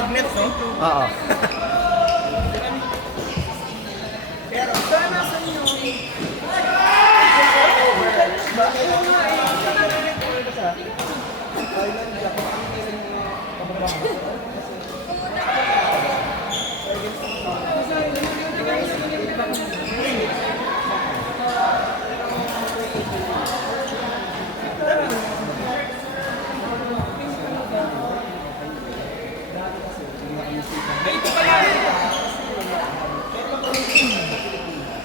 magnet, no? Oo. Pero sana sa inyo,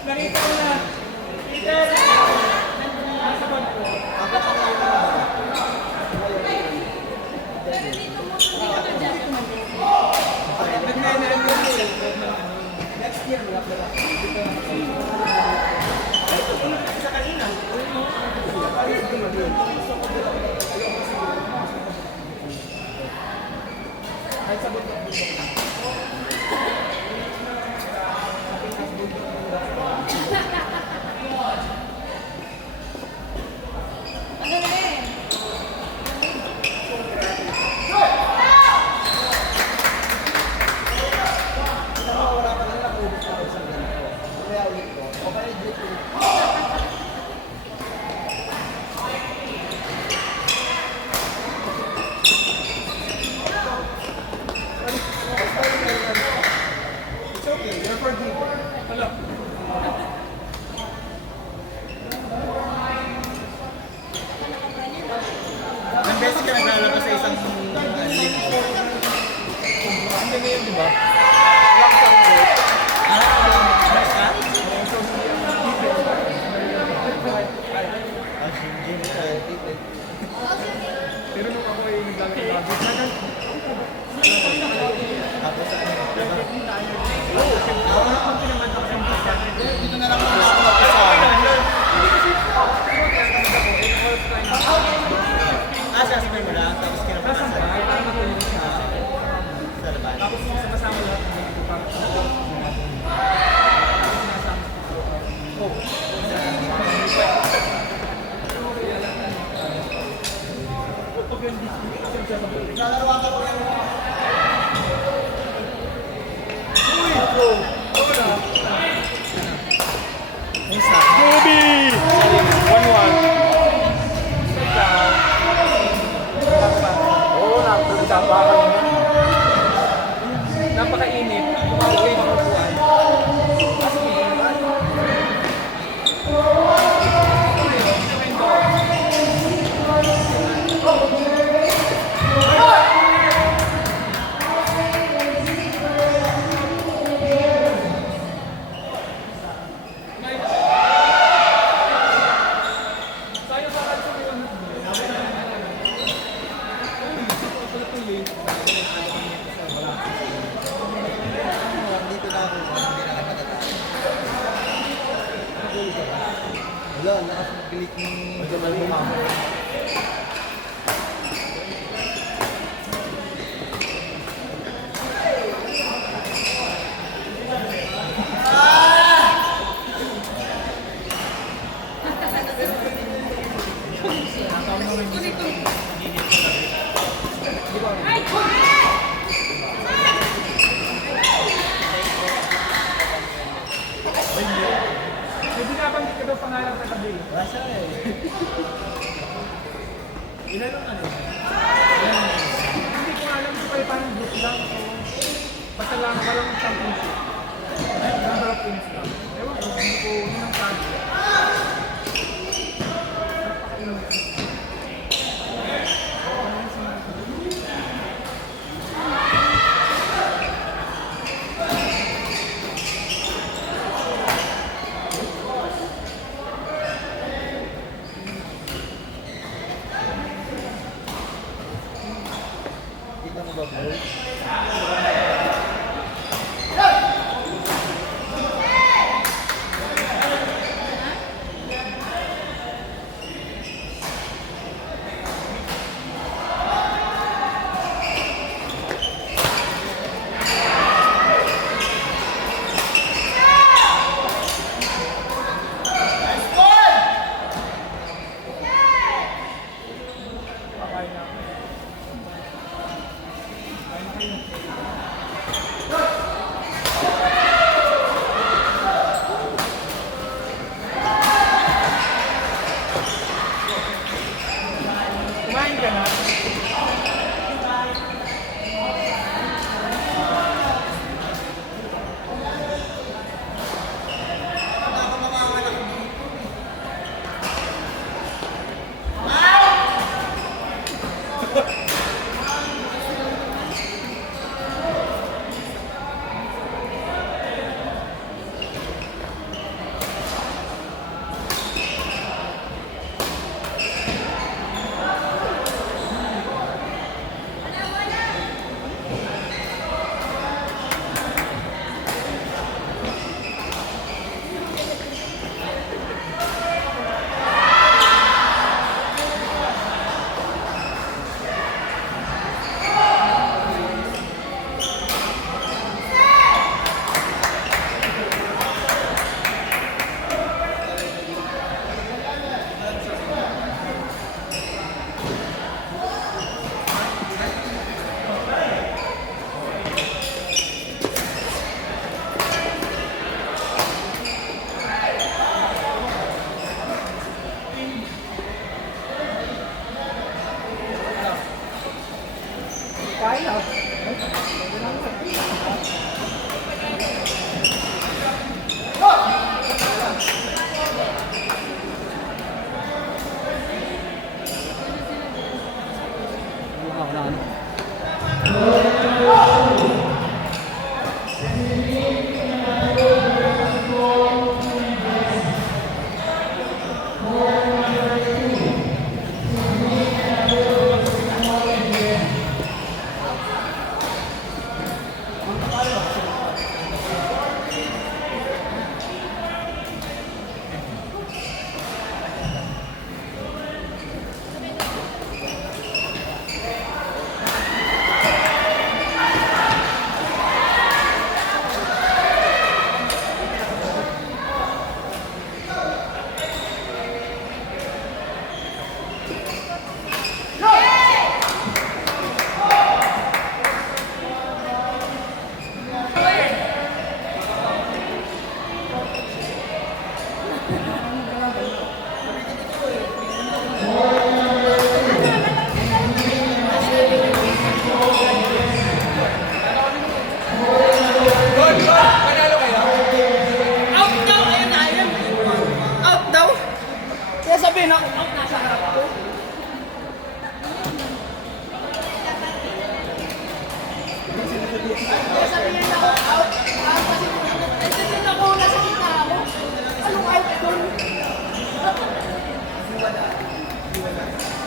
nakita ko na. Next year, sa kanina. Ay, sabot na. It's okay, you're forgiven. Hello. Ang beses ka naglalabas sa isang link. Hindi ngayon, di ba? Walang isang ulit. Walang ka? Pero nung ako ay naglalabas, tapos sa dito na lang ako sasabay mo lang, tapos kinapasan sa labas. Tapos kasama lahat ng nalalaroan ka ko yan. Ruby! 1-1. Oo, napakasapakan mo. Napakainit. Tumawag kayo ng upuan. Wala, nakapag-click ng Jamal Mama. May binabanggit ka daw pangalan sa tabi. Basta eh. Ilan ang ano? Hindi ko alam kung kayo parang group lang o basta lang walang championship. Number of points lang. Ewan ko, hindi ko yun ang tag. Kita mo ba, bro? Kakain na. Kain na kayo. Kaya.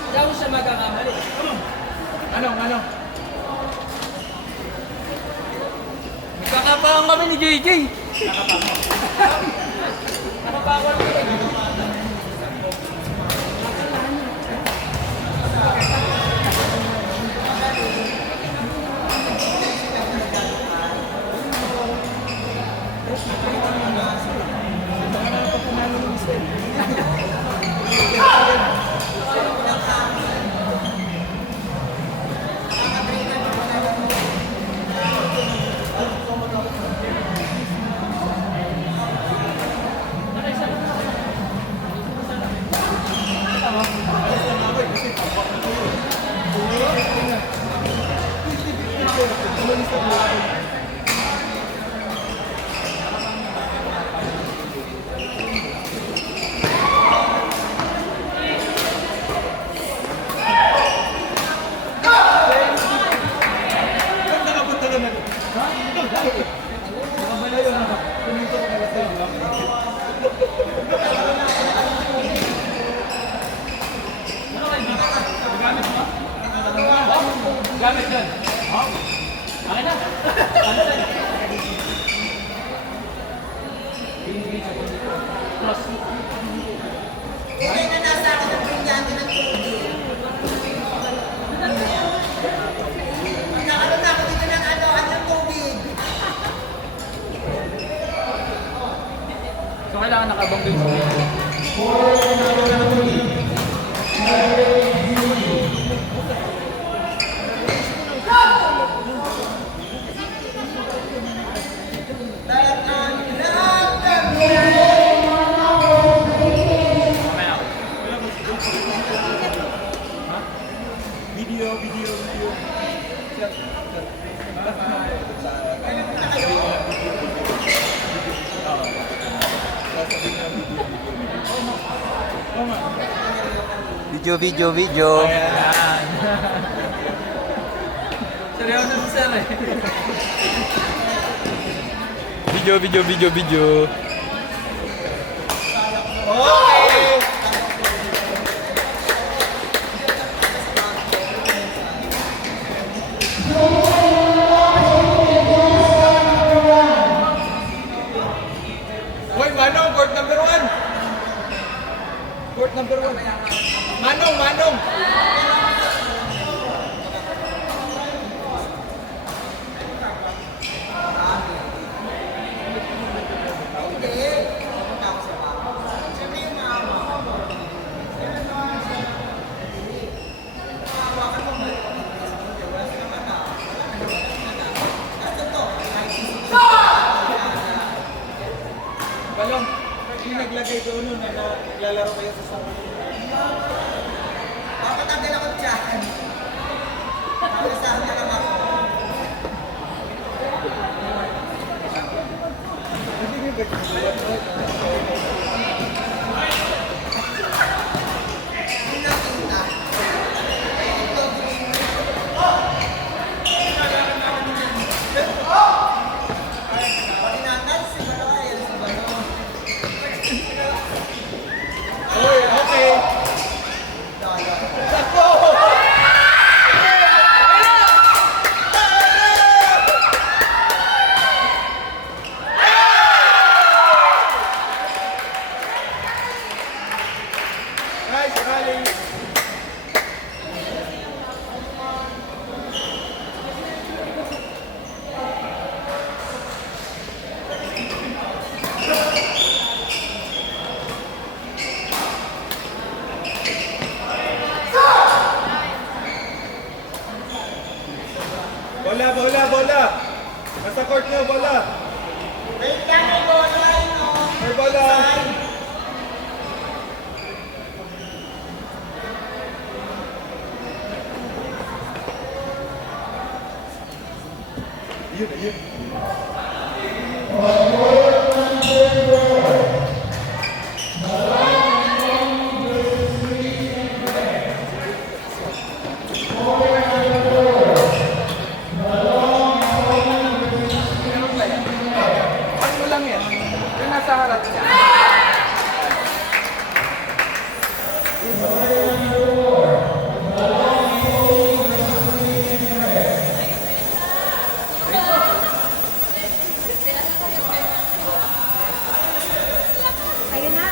Daw siya magkakamali. Anong? Nagkakapang kami ni JJ. Nakapako lang kami. Gamit yun. Akin na. Hindi na nasa akin ang brilyante ng tubig. Nakaroon na ako dito ng ng tubig. So kailangan nakabangga yung tubig. Video. Ayan. Seryoso si Sir eh. Video. Hoy, Manong, court number 1. Court number 1. Manong. Balong, yung naglagay doon nun na naglalaro kayo sa summer. Papatagal ako dyan. Papasahan ka lang ako. Bola, bola, bola! Nasa court na, bola! Wait lang, may bola yun, oh. May bola! Yun, yun. Ano lang yan? Yung nasa harap niya. Ayun na.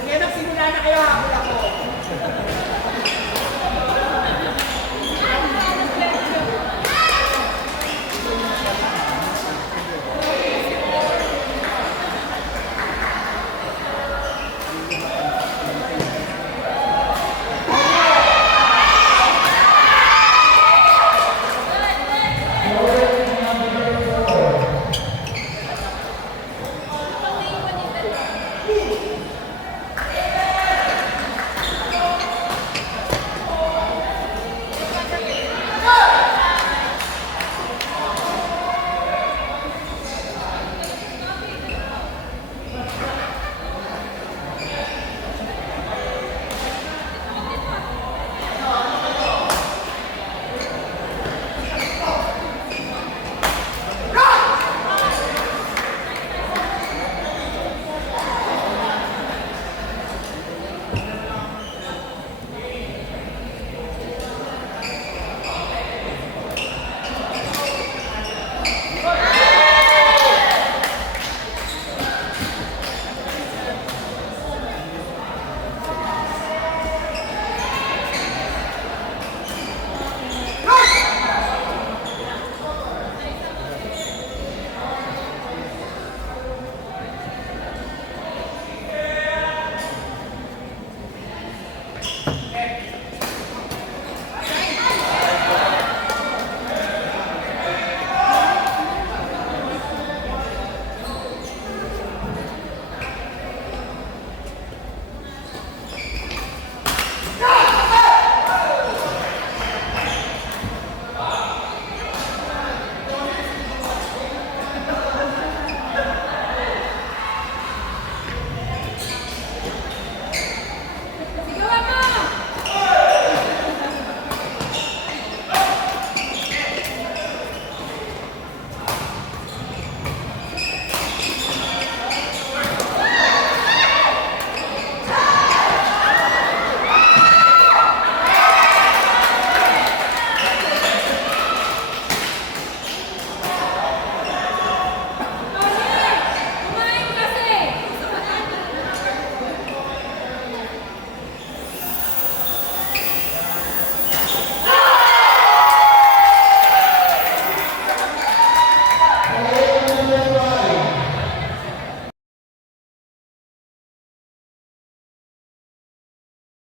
Sige, magsimula na kayo, habol ako.